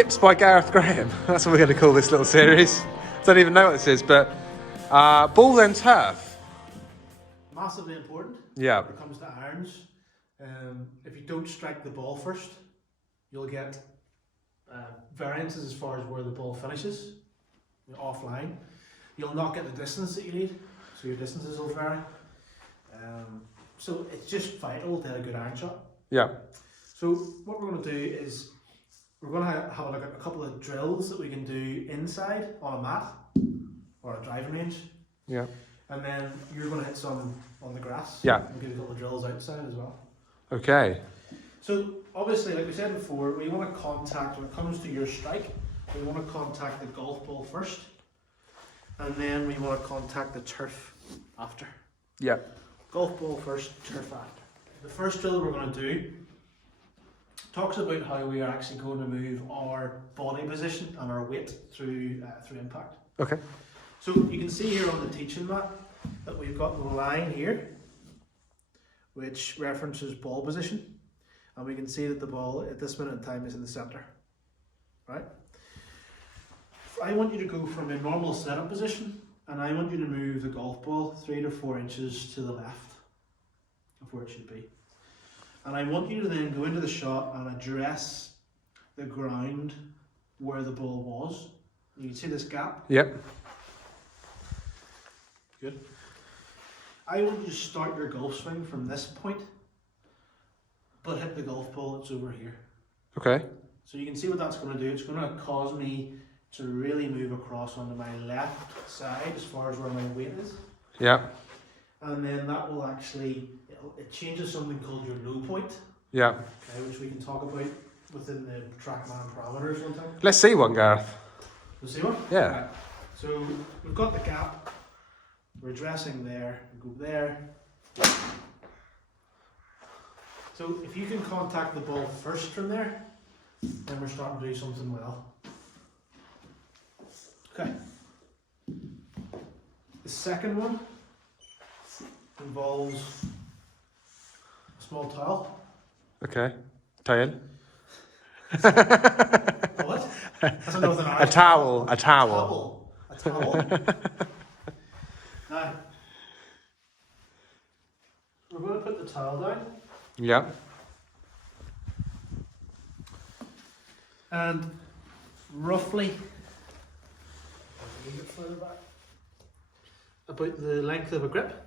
Tips by Gareth Graham. That's what we're going to call this little series. Don't even know what this is, but ball then turf. Massively important. Yeah. When it comes to irons, if you don't strike the ball first, you'll get variances as far as where the ball finishes, offline. You'll not get the distance that you need, so your distances will vary. So it's just vital to have a good iron shot. Yeah. So what we're going to do is we're going to have a look at a couple of drills that we can do inside on a mat or a driving range. Yeah. And then you're going to hit some on the grass. Yeah. We'll give you a couple of drills outside as well. Okay. So obviously, like we said before, we want to contact, when it comes to your strike, we want to contact the golf ball first, and then we want to contact the turf after. Yeah. Golf ball first, turf after. The first drill we're going to do talks about how we are actually going to move our body position and our weight through impact. Okay. So you can see here on the teaching mat that we've got the line here, which references ball position, and we can see that the ball at this minute in time is in the centre, right? I want you to go from a normal setup position, and I want you to move the golf ball 3 to 4 inches to the left of where it should be. And I want you to then go into the shot and address the ground where the ball was. You can see this gap? Yep. Good. I want you to start your golf swing from this point, but hit the golf ball that's over here. Okay. So you can see what that's going to do. It's going to cause me to really move across onto my left side as far as where my weight is. Yeah. And then that will actually, it changes something called your low point. Yeah. Okay, which we can talk about within the TrackMan parameters one time. Let's see one, Gareth. We'll see one? Yeah. Right. So we've got the gap. We're addressing there. We go there. So if you can contact the ball first from there, then we're starting to do something well. Okay. The second one involves a small towel. Okay. Tie in. A what? That's a Northern A Irish. towel. A A towel. towel. A towel. Now, we're going to put the towel down. Yeah. And roughly, a little bit further back, about the length of a grip.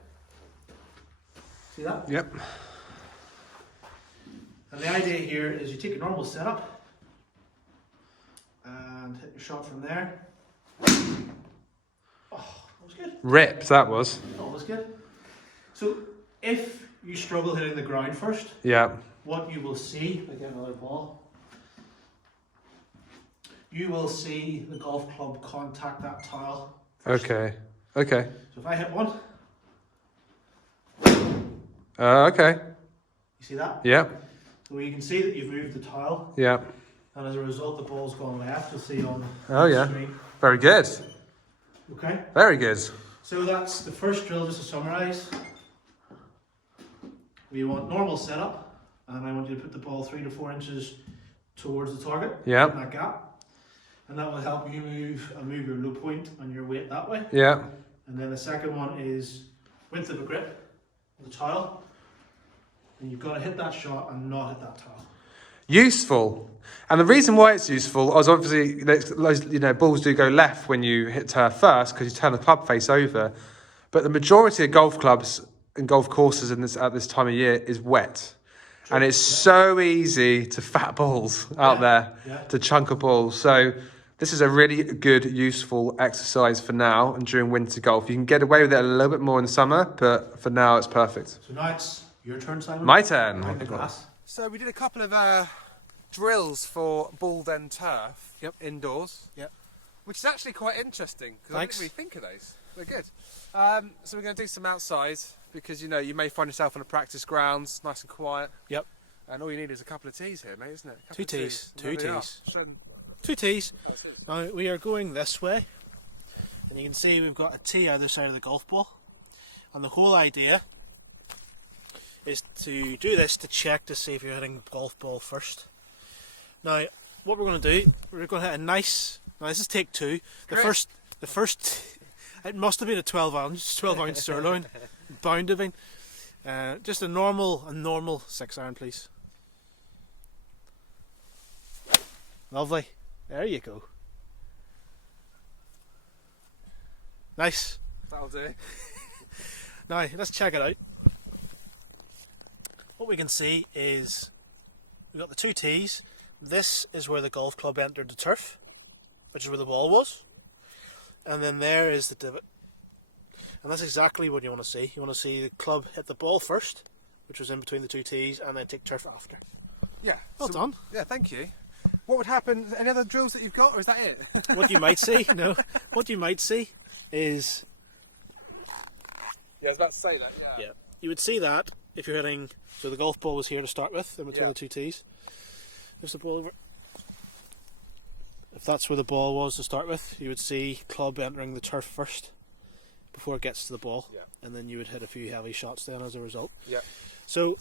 See that? Yep. And the idea here is you take a normal setup and hit your shot from there. Oh, that was good. Rips, that was. That was good. So if you struggle hitting the ground first, Yeah. what you will see, again another ball, you will see the golf club contact that tile first. Okay. Okay. So if I hit one, Okay. you see that? Yeah. So you can see that you've moved the tile, Yeah. and as a result the ball's gone left, you'll see on Oh, the yeah. screen. Very good. Okay? Very good. So that's the first drill, just to summarise. We want normal setup, and I want you to put the ball 3 to 4 inches towards the target, Yeah. in that gap. And that will help you move your low point and your weight that way. Yeah. And then the second one is width of a grip, the tile. And you've got to hit that shot and not hit that tile. Useful. And the reason why it's useful is obviously, balls do go left when you hit turf first because you turn the club face over. But the majority of golf clubs and golf courses at this time of year is wet. True. And it's so easy to fat balls out there, to chunk a ball. So this is a really good, useful exercise for now and during winter golf. You can get away with it a little bit more in the summer, but for now it's perfect. So now it's your turn, Simon. My turn. The glass. So we did a couple of drills for ball then turf indoors. Yep. Which is actually quite interesting because I didn't really think of those. They're good. So we're going to do some outside because you may find yourself on a practice grounds, nice and quiet. Yep. And all you need is a couple of tees here, mate, isn't it? Two tees. Two tees. Two tees. Now we are going this way, and you can see we've got a tee either side of the golf ball, and the whole idea is to do this to check to see if you're hitting golf ball first. Now, what we're going to do, we're going to hit a nice. Now this is take 2. The Chris. first. It must have been a 12 ounce sirloin, bound to be. Just a normal 6-iron, please. Lovely. There you go. Nice. That'll do. Now let's check it out. What we can see is we've got the 2 tees. This is where the golf club entered the turf, which is where the ball was. And then there is the divot. And that's exactly what you want to see. You want to see the club hit the ball first, which was in between the 2 tees, and then take turf after. Yeah. Well done. Yeah, thank you. What would happen? Any other drills that you've got, or is that it? What you might see, what you might see is... Yeah, I was about to say that, Yeah. You would see that if you're hitting... So the golf ball was here to start with, in between the 2 tees. There's the ball over. If that's where the ball was to start with, you would see club entering the turf first before it gets to the ball, and then you would hit a few heavy shots then as a result. Yeah. So,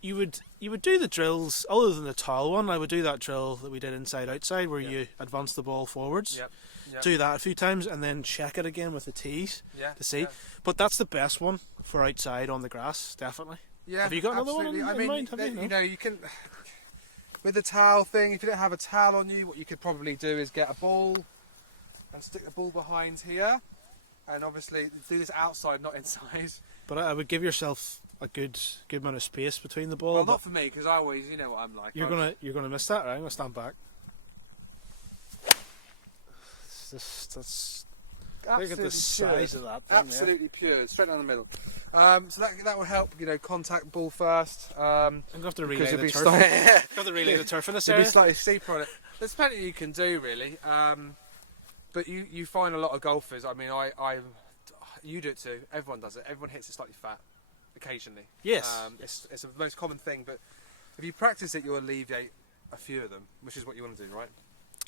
you would do the drills other than the towel one. I would do that drill that we did inside outside where you advance the ball forwards. Yep. Do that a few times and then check it again with the tees to see. Yeah. But that's the best one for outside on the grass, definitely. Yeah. Have you got another one in mind? You know, you can. With the towel thing, if you don't have a towel on you, what you could probably do is get a ball and stick the ball behind here, and obviously do this outside, not inside. But I would give yourself a good amount of space between the ball. Well, not for me, because I always, you know what I'm like. You're gonna miss that, right? I'm gonna stand back. That's look at the size of that thing. Absolutely pure, straight down the middle. So that will help, you know, contact ball first. I'm gonna have to relay the turf. Got to relay the turf in this You'll area. be slightly steeper on it. There's plenty you can do, really. But you find a lot of golfers. I mean, you do it too. Everyone does it. Everyone hits it slightly fat, occasionally. Yes. It's the most common thing. But if you practice it, you'll alleviate a few of them, which is what you want to do, right?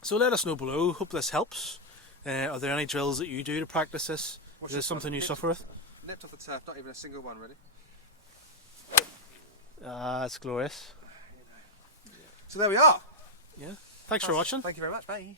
So let us know below. Hope this helps. Are there any drills that you do to practice this? Is this something you suffer with? Nipped off the turf, not even a single one, really. That's glorious. So there we are. Yeah. Thanks for watching. Thank you very much. Bye.